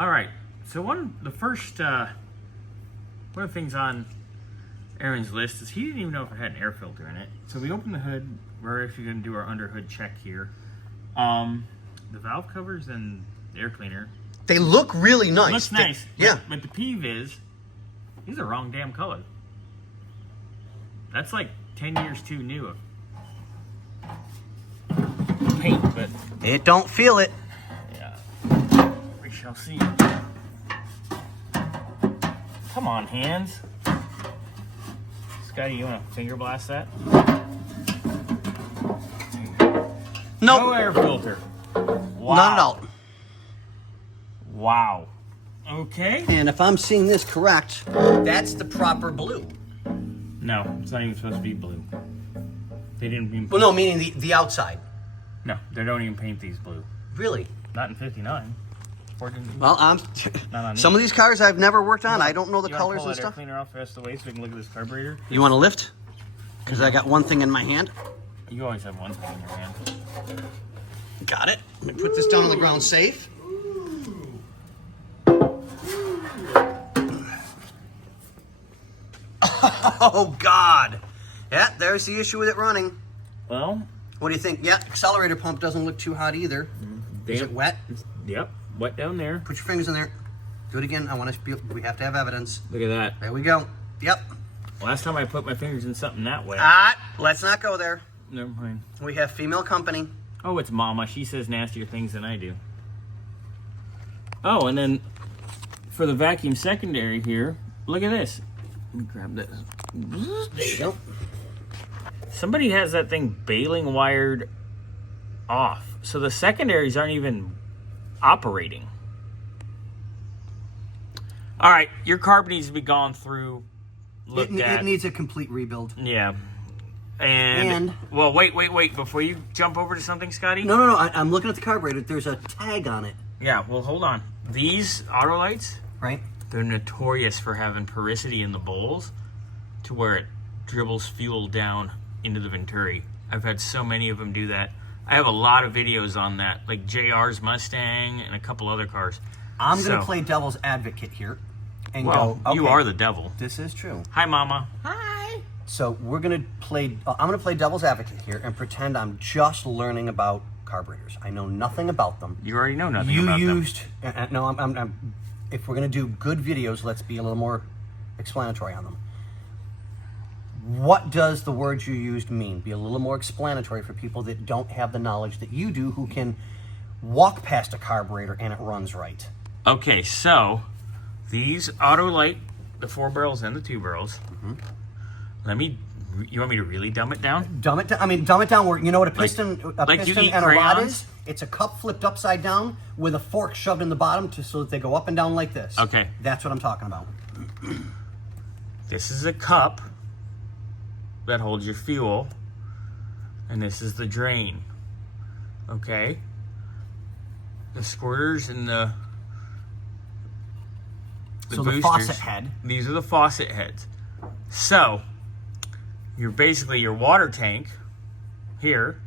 All right. So one of the things on Aaron's list is he didn't even know if it had an air filter in it. So we open the hood. We're actually going to do our underhood check here. The valve covers and the air cleaner. They look really nice. Looks nice. Yeah. But the peeve is, these are wrong damn color. That's like 10 years too new of paint, but it don't feel it. yeah, we shall see. Come on, hands. Scotty, you want to finger blast that? Nope. No air filter. Wow. Not at all. Wow. Okay. And if I'm seeing this correct, that's the proper blue. No, it's not even supposed to be blue. They didn't even Well, no, meaning the outside. No, they don't even paint these blue. Really? Not in 59. Well, some of these cars I've never worked on. I don't know the colors and stuff. Cleaner off the rest of the way so we can look at this carburetor. You want to lift? Because I got one thing in my hand. You always have one thing in your hand. Got it. Let me put this down on the ground safe. Oh, God. Yeah, there's the issue with it running. Well, what do you think? Yeah, accelerator pump doesn't look too hot either. Is it wet? Yep, wet down there. Put your fingers in there. Do it again. We have to have evidence. Look at that. There we go. Yep. Last time I put my fingers in something that wet. Let's not go there. Never mind. We have female company. Oh, it's Mama. She says nastier things than I do. Oh, and then for the vacuum secondary here, look at this. Let me grab this. There you go. Somebody has that thing baling wired off. So the secondaries aren't even operating. All right, your carb needs to be gone through, looked at. It needs a complete rebuild. Yeah. And well, wait. Before you jump over to something, Scotty. No. I'm looking at the carburetor. There's a tag on it. Yeah, well, hold on. These auto lights, right? They're notorious for having porosity in the bowls to where it dribbles fuel down into the Venturi. I've had so many of them do that. I have a lot of videos on that, like JR's Mustang and a couple other cars. I'm going to play devil's advocate here and go, okay, you are the devil. This is true. Hi, Mama. Hi. So we're going to play, I'm going to play devil's advocate here and pretend I'm just learning about carburetors. I know nothing about them. You already know nothing about them. No, if we're going to do good videos, let's be a little more explanatory on them. What does the words you used mean? Be a little more explanatory for people that don't have the knowledge that you do, who can walk past a carburetor and it runs right. Okay, so these auto light, the 4 barrels and the 2 barrels. You want me to really dumb it down? Dumb it down where, you know what a piston, piston and a rod is? It's a cup flipped upside down with a fork shoved in the bottom so that they go up and down like this. Okay. That's what I'm talking about. This is a cup that holds your fuel, and this is the drain. Okay? The squirters and the boosters, the faucet head. These are the faucet heads. So, your water tank here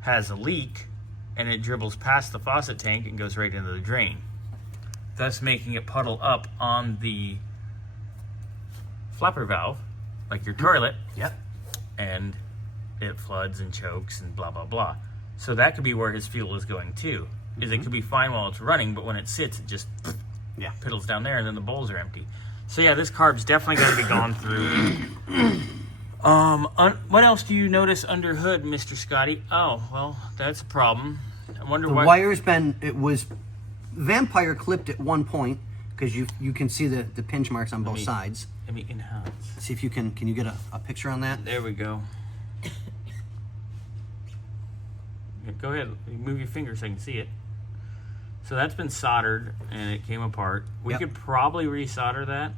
has a leak, and it dribbles past the faucet tank and goes right into the drain, thus making it puddle up on the flapper valve, like your toilet. Yep. And it floods and chokes and blah, blah, blah. So that could be where his fuel is going too. Is it could be fine while it's running, but when it sits, it just piddles down there, and then the bowls are empty. So yeah, this carb's definitely going to be gone through. What else do you notice under hood, Mr. Scotty? Oh, well, that's a problem. I wonder the why. wire's it was Vampire clipped at one point, because you can see the pinch marks on both sides. Let me enhance. See if you can you get a picture on that? There we go. Go ahead, move your finger so I can see it. So that's been soldered and it came apart. We could probably resolder that,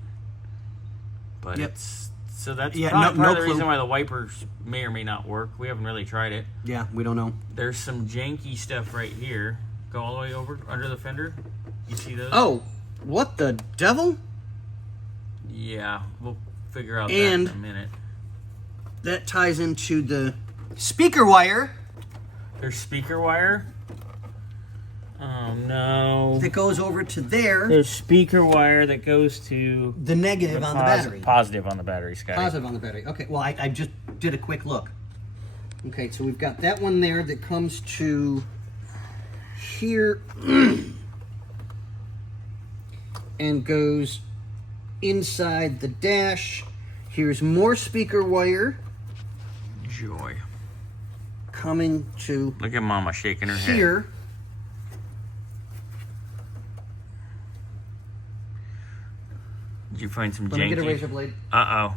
but that's probably part of the reason why the wipers may or may not work. We haven't really tried it. Yeah, we don't know. There's some janky stuff right here. Go all the way over under the fender. You see those? Oh, what the devil? Yeah, we'll figure out that in a minute. That ties into the speaker wire. There's speaker wire. Oh no. that goes over to there. There's speaker wire that goes to The negative on the battery. Positive on the battery, Scotty. Positive on the battery. Okay, well, I just did a quick look. Okay, so we've got that one there that comes to here and goes inside the dash. Here's more speaker wire Joy. coming to Look at Mama shaking her head. here. Did you find some Let me janky? get a razor blade. Uh-oh.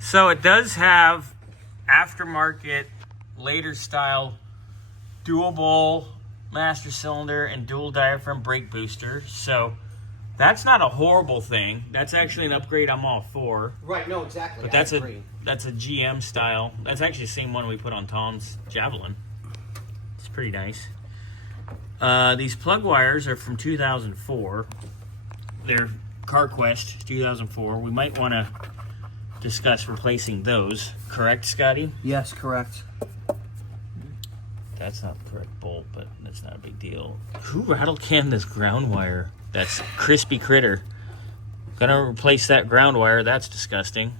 So it does have aftermarket, later style, dual bowl, master cylinder, and dual diaphragm brake booster. So that's not a horrible thing. That's actually an upgrade I'm all for. Right, no, exactly. But that's a GM style. That's actually the same one we put on Tom's Javelin. It's pretty nice. These plug wires are from 2004. They're CarQuest 2004. We might want to discuss replacing those. Correct, Scotty? Yes, correct. That's not the correct bolt, but that's not a big deal. Who rattle canned this ground wire? That's crispy critter. Gonna replace that ground wire. That's disgusting.